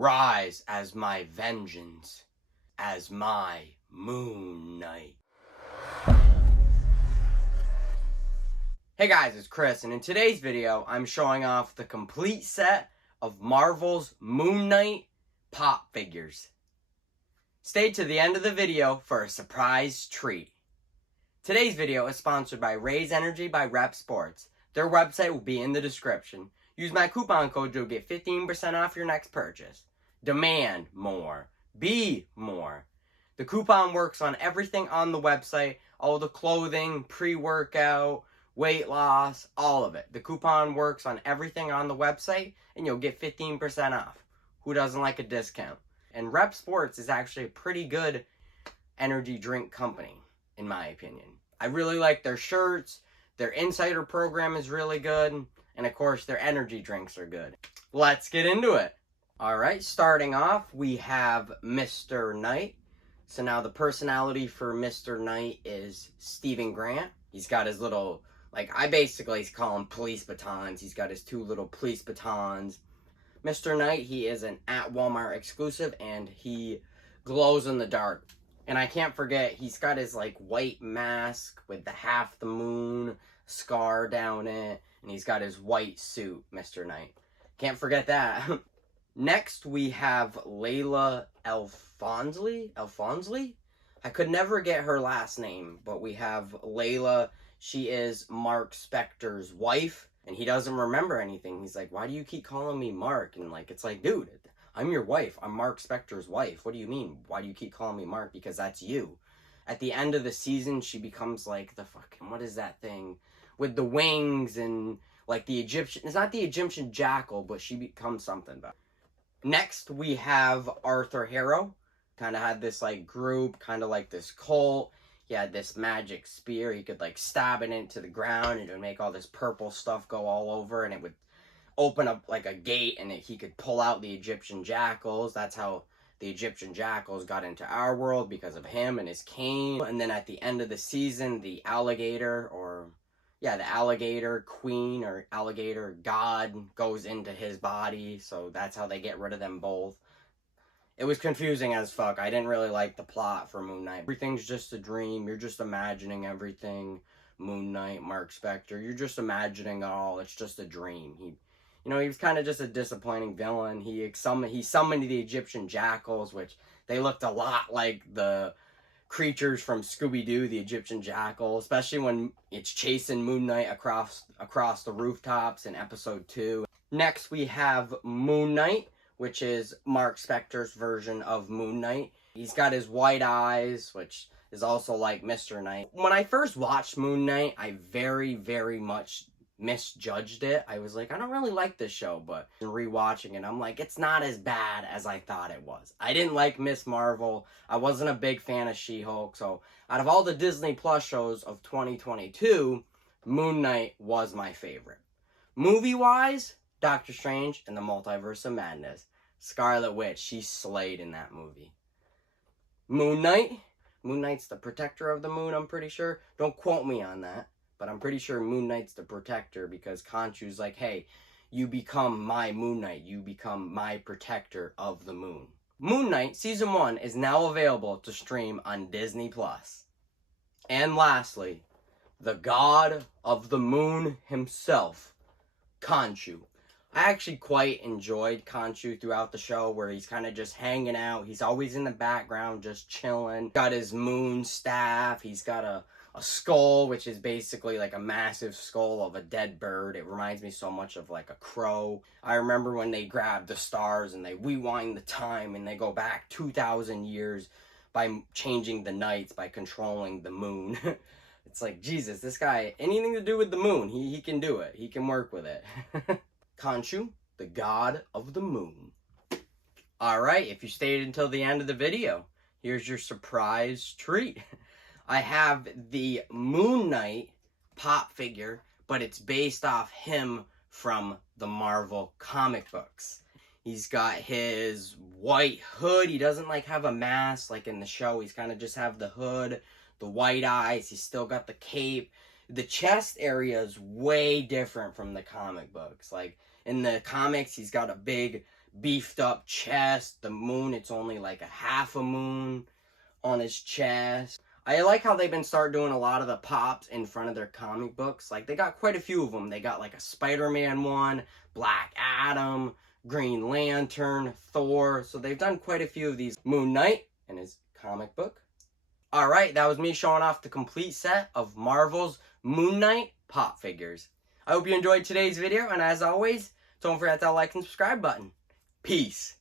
rise as my vengeance, as my Moon Knight. Hey guys, it's Chris, and in today's video, I'm showing off the complete set of Marvel's Moon Knight pop figures. Stay to the end of the video for a surprise treat. Today's video is sponsored by Raise Energy by Rep Sports. Their website will be in the description. Use my coupon code to get 15% off your next purchase. Demand more. Be more. The coupon works on everything on the website, all the clothing, pre-workout, weight loss, all of it. The coupon works on everything on the website, and you'll get 15% off. Who doesn't like a discount? And Rep Sports is actually a pretty good energy drink company, in my opinion. I really like their shirts, their insider program is really good, and of course their energy drinks are good. Let's get into it. Alright, starting off, we have Mr. Knight. So now the personality for Mr. Knight is Stephen Grant. He's got his little, I basically call him police batons. He's got his two little police batons. Mr. Knight, he is an at Walmart exclusive, and he glows in the dark. And I can't forget, he's got his white mask with the half the moon scar down it, and he's got his white suit, Mr. Knight. Can't forget that. Next, we have Layla Alphonsley? I could never get her last name, but we have Layla. She is Mark Spector's wife, and he doesn't remember anything. He's like, why do you keep calling me Mark? And it's like, dude, I'm your wife. I'm Mark Spector's wife. What do you mean? Why do you keep calling me Mark? Because that's you. At the end of the season, she becomes the fucking, what is that thing? With the wings and the Egyptian, it's not the Egyptian jackal, but she becomes something about it. Next, we have Arthur Harrow. Kind of had this group, kind of like this cult. He had this magic spear. He could stab it into the ground, and it would make all this purple stuff go all over, and it would open up a gate, and he could pull out the Egyptian jackals. That's how the Egyptian jackals got into our world, because of him and his cane. And then at the end of the season, the alligator queen or alligator god goes into his body, so that's how they get rid of them both. It was confusing as fuck. I didn't really like the plot for Moon Knight. Everything's just a dream. You're just imagining everything. Moon Knight, Mark Spector, you're just imagining it all. It's just a dream. He was kind of just a disappointing villain. He summoned the Egyptian jackals, which they looked a lot like the creatures from Scooby-Doo, the Egyptian jackal, especially when it's chasing Moon Knight across the rooftops in episode 2. Next, we have Moon Knight, which is Mark Spector's version of Moon Knight. He's got his white eyes, which is also like Mr. Knight. When I first watched Moon Knight, I very, very much misjudged it. I was like, I don't really like this show, but rewatching it, I'm like, it's not as bad as I thought it was. I didn't like Miss Marvel. I wasn't a big fan of She-Hulk. So out of all the Disney Plus shows of 2022, Moon Knight was my favorite. Movie-wise, Doctor Strange and the Multiverse of Madness. Scarlet Witch, she slayed in that movie. Moon Knight's the protector of the moon, I'm pretty sure. Don't quote me on that, but I'm pretty sure Moon Knight's the protector, because Khonshu's like, hey, you become my Moon Knight. You become my protector of the moon. Moon Knight Season 1 is now available to stream on Disney+. And lastly, the god of the moon himself, Khonshu. I actually quite enjoyed Khonshu throughout the show, where he's kind of just hanging out. He's always in the background, just chilling. Got his moon staff. He's got a skull, which is basically a massive skull of a dead bird. It reminds me so much of a crow. I remember when they grab the stars and they rewind the time and they go back 2,000 years by changing the nights, by controlling the moon. It's like, Jesus, this guy, anything to do with the moon, he can do it. He can work with it. Khonshu, the god of the moon. Alright, if you stayed until the end of the video, here's your surprise treat. I have the Moon Knight pop figure, but it's based off him from the Marvel comic books. He's got his white hood. He doesn't have a mask like in the show. He's kind of just have the hood, the white eyes. He's still got the cape. The chest area is way different from the comic books. In the comics, he's got a big beefed up chest. The moon, it's only like a half a moon on his chest. I like how they've been start doing a lot of the pops in front of their comic books. Like, they got quite a few of them. They got like a Spider-Man one, Black Adam, Green Lantern, Thor. So they've done quite a few of these. Moon Knight in his comic book. Alright, that was me showing off the complete set of Marvel's Moon Knight pop figures. I hope you enjoyed today's video, and as always, don't forget that like and subscribe button. Peace.